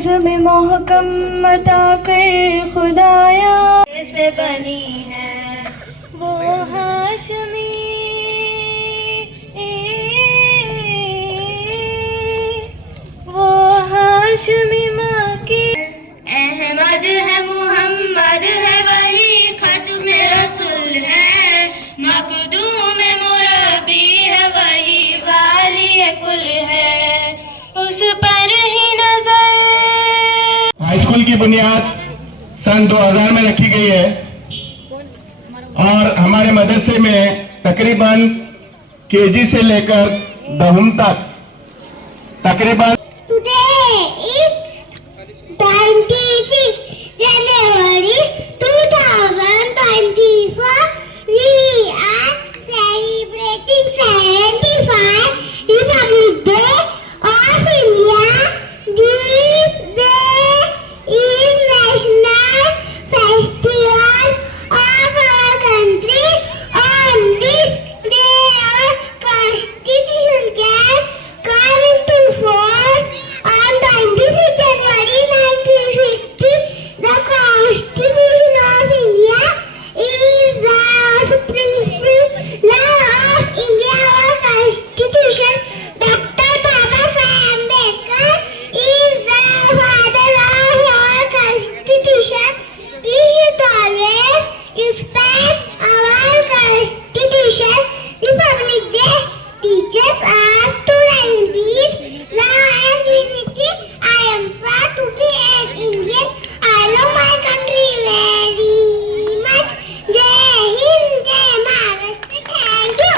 नज़्म मोहकम अता कर खुदाया से बनी है वो हाशमी, वो हाशमी माँ की। अहमद है मोहम्मद है वही खत्म रसूल है, मखदूम मुरब्बी है वही वाली कुल है, उस पर ही नजर। हाई स्कूल की बुनियाद सन 2000 में रखी गई है और हमारे मदरसे में तकरीबन केजी से लेकर दहम तक तकरीबन Today is 26 January 2024. We are celebrating 75 Republic Day of India. This day is national festival of our country. On this day, our Constitution came into force. On 26 January 1950, the Constitution of India is the supreme law of India. Our Constitution, Dr. Baba Saheb Ambedkar is the father of our Constitution. We should always respect our Constitution. Republic Day teaches us to live peace, love and unity. I am proud to be an Indian. I love my country very much. Jai Hind, Jai Maharashtra. Thank you.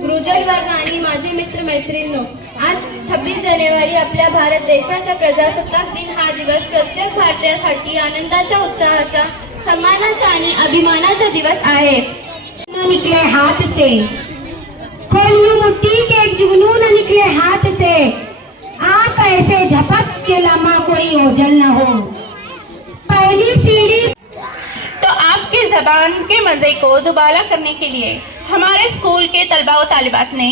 गुरुजन वर्ग आणि माझे मित्र मैत्रिणींनो, आज 26 जानेवारी आपल्या भारत देशाचा प्रजासत्ताक दिन हा दिवस प्रत्येक भारतीयासाठी आनंदाच्या, उत्साहाच्या, सन्मानाचा आणि अभिमानाचा दिवस आहे। निकले हाथ से, खोलियो मुट्ठी के एक जुगनू न निकले हाथ से, आंख ऐसे झपक के लम्हा कोई ओझल न हो। पहली सीढ़ी तो आपकी ज़बान के मज़े को दुबारा करने के लिए हमारे स्कूल के तलबा व तालिबात ने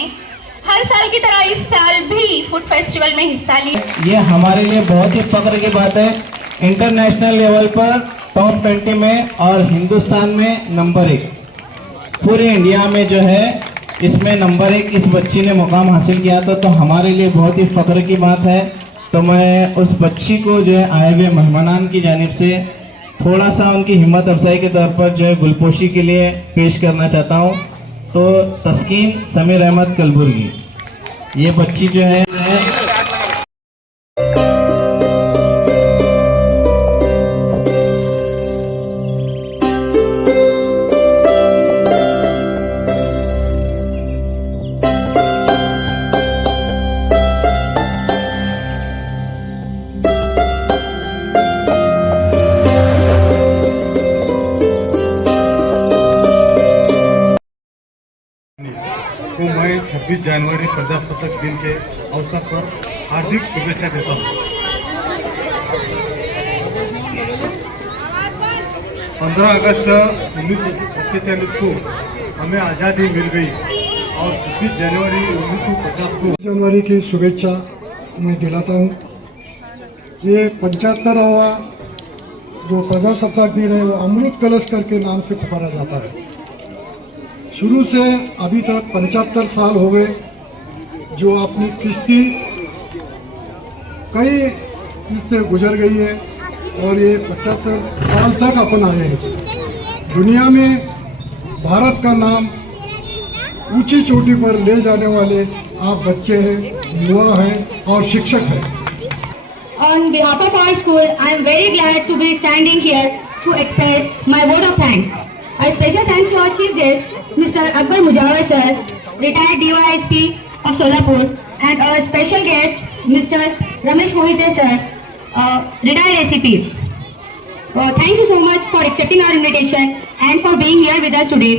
हर साल की तरह इस साल भी फूड फेस्टिवल में हिस्सा लिया। ये हमारे लिए बहुत ही फख्र की बात है। इंटरनेशनल लेवल पर टॉप 20 में और हिंदुस्तान में नंबर 1, पूरे इंडिया में जो है इसमें नंबर 1 इस बच्ची ने मुकाम हासिल किया था, तो हमारे लिए बहुत ही फख्र की बात है। तो मैं उस बच्ची को जो है आए हुए मेहमानान की जानिब से थोड़ा सा उनकी हिम्मत अफजाई के तौर पर जो है गुलपोशी के लिए पेश करना चाहता हूँ। तो तस्कीन समीर अहमद कलबुर्गी, ये बच्ची जो है तो मैं 26 जनवरी प्रजासत्ताक दिन के अवसर पर हार्दिक शुभेच्छा देता हूँ। 15 अगस्त 1947 को हमें आज़ादी मिल गई और 26 जनवरी 1950 को जनवरी की शुभेच्छा मैं दिलाता हूँ। ये 75वां जो प्रजासत्ताक दिन है वो अमृत कलश करके नाम से पुकारा जाता है। शुरू से अभी तक 75 साल हो गए जो अपनी किश्ती कई इससे गुजर गई है और ये 75 साल तक अपन आए हैं। दुनिया में भारत का नाम ऊंची चोटी पर ले जाने वाले आप बच्चे हैं, युवा हैं और शिक्षक हैं। On behalf of our school, I am very glad to be standing here to express my vote of thanks. A special thanks to our chief guest, Mr. Akbar Mujawar sir, retired DYSP of Solapur, and our special guest, Mr. Ramesh Mohite sir, retired ACP. Thank you so much for accepting our invitation and for being here with us today.